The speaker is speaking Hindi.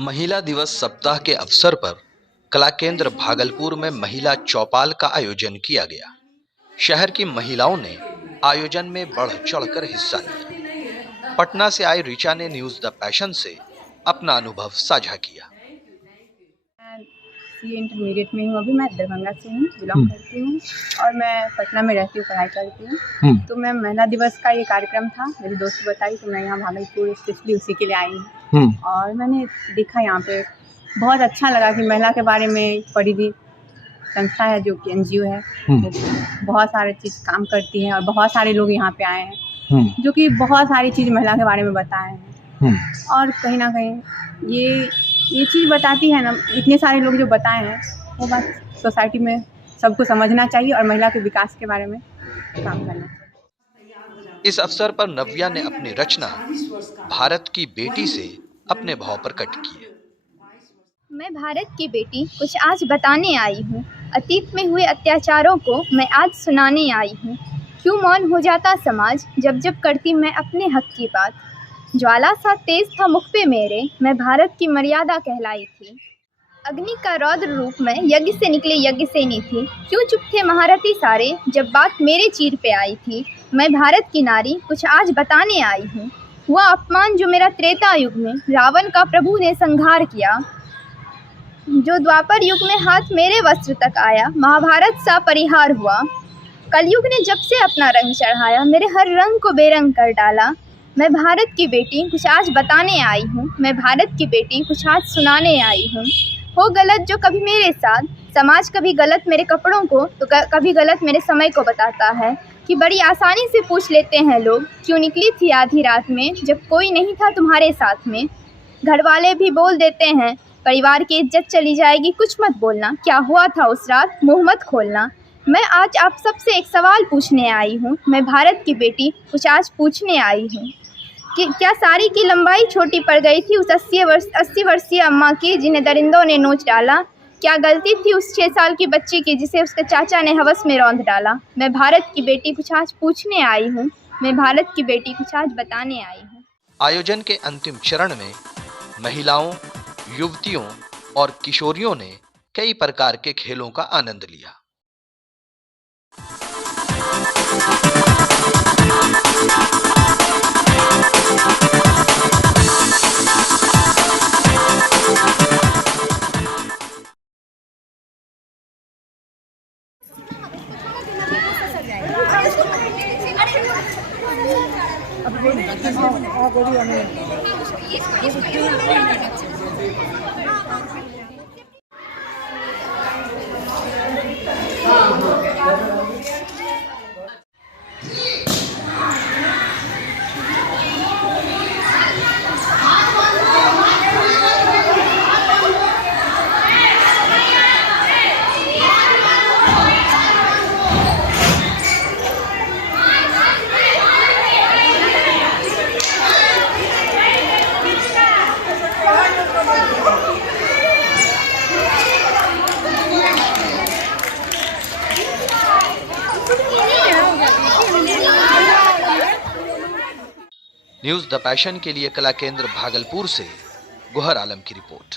महिला दिवस सप्ताह के अवसर पर कला केंद्र भागलपुर में महिला चौपाल का आयोजन किया गया। शहर की महिलाओं ने आयोजन में बढ़ चढ़कर हिस्सा लिया। पटना से आई ऋचा ने न्यूज द पैशन से अपना अनुभव साझा किया। मैं इंटरमीडिएट में हूँ, अभी मैं दरभंगा से हूँ, बिलोंग करती हूँ और मैं पटना में रहती हूँ, पढ़ाई करती हूँ। तो मैं महिला दिवस का ये कार्यक्रम था, मेरी दोस्त बताई तो मैं यहाँ भागलपुर स्पेशली उसी के लिए आई हूँ। और मैंने देखा यहाँ पे बहुत अच्छा लगा कि महिला के बारे में पढ़ी थी संस्था है जो कि NGO है, बहुत सारे चीज़ काम करती है और बहुत सारे लोग यहाँ पे आए हैं जो कि बहुत सारी चीज़ महिला के बारे में बताए हैं। और कहीं ना कहीं ये चीज़ बताती है ना, इतने सारे लोग जो बताए हैं वो बात सोसाइटी में सबको समझना चाहिए और महिला के विकास के बारे में काम करना चाहिए। इस अवसर पर नव्या ने अपनी रचना भारत की बेटी से अपने भाव प्रकट किए। मैं भारत की बेटी कुछ आज बताने आई हूँ। अतीत में हुए अत्याचारों को मैं आज सुनाने आई हूँ। क्यों मौन हो जाता समाज जब जब करती मैं अपने हक की बात। ज्वाला सा तेज था मुख पे मेरे, मैं भारत की मर्यादा कहलाई थी। अग्नि का रौद्र रूप में यज्ञ से निकले यज्ञ सेनी थी। क्यों चुप थे महारथी सारे जब बात मेरे चीर पे आई थी। मैं भारत की नारी कुछ आज बताने आई हूँ। हुआ अपमान जो मेरा त्रेता युग में रावण का प्रभु ने संहार किया। जो द्वापर युग में हाथ मेरे वस्त्र तक आया, महाभारत सा परिहार हुआ। कलयुग ने जब से अपना रंग चढ़ाया, मेरे हर रंग को बेरंग कर डाला। मैं भारत की बेटी कुछ आज बताने आई हूँ। मैं भारत की बेटी कुछ आज सुनाने आई हूँ। हो गलत जो कभी मेरे साथ, समाज कभी गलत मेरे कपड़ों को तो कभी गलत मेरे समय को बताता है कि बड़ी आसानी से पूछ लेते हैं लोग, क्यों निकली थी आधी रात में जब कोई नहीं था तुम्हारे साथ में। घर वाले भी बोल देते हैं परिवार की इज्जत चली जाएगी, कुछ मत बोलना, क्या हुआ था उस रात मुँह मत खोलना। मैं आज आप सबसे एक सवाल पूछने आई हूँ। मैं भारत की बेटी कुछ आज पूछने आई हूँ कि क्या साड़ी की लंबाई छोटी पड़ गई थी उस 80 वर्षीय अम्मा की जिन्हें दरिंदों ने नोच डाला। क्या गलती थी उस 6 साल की बच्ची की जिसे उसके चाचा ने हवस में रौंद डाला। मैं भारत की बेटी कुछ आज पूछने आई हूँ। मैं भारत की बेटी कुछ आज बताने आई हूँ। आयोजन के अंतिम चरण में महिलाओं, युवतियों और किशोरियों ने कई प्रकार के खेलों का आनंद लिया। न्यूज द पैशन के लिए कला केंद्र भागलपुर से गुहर आलम की रिपोर्ट।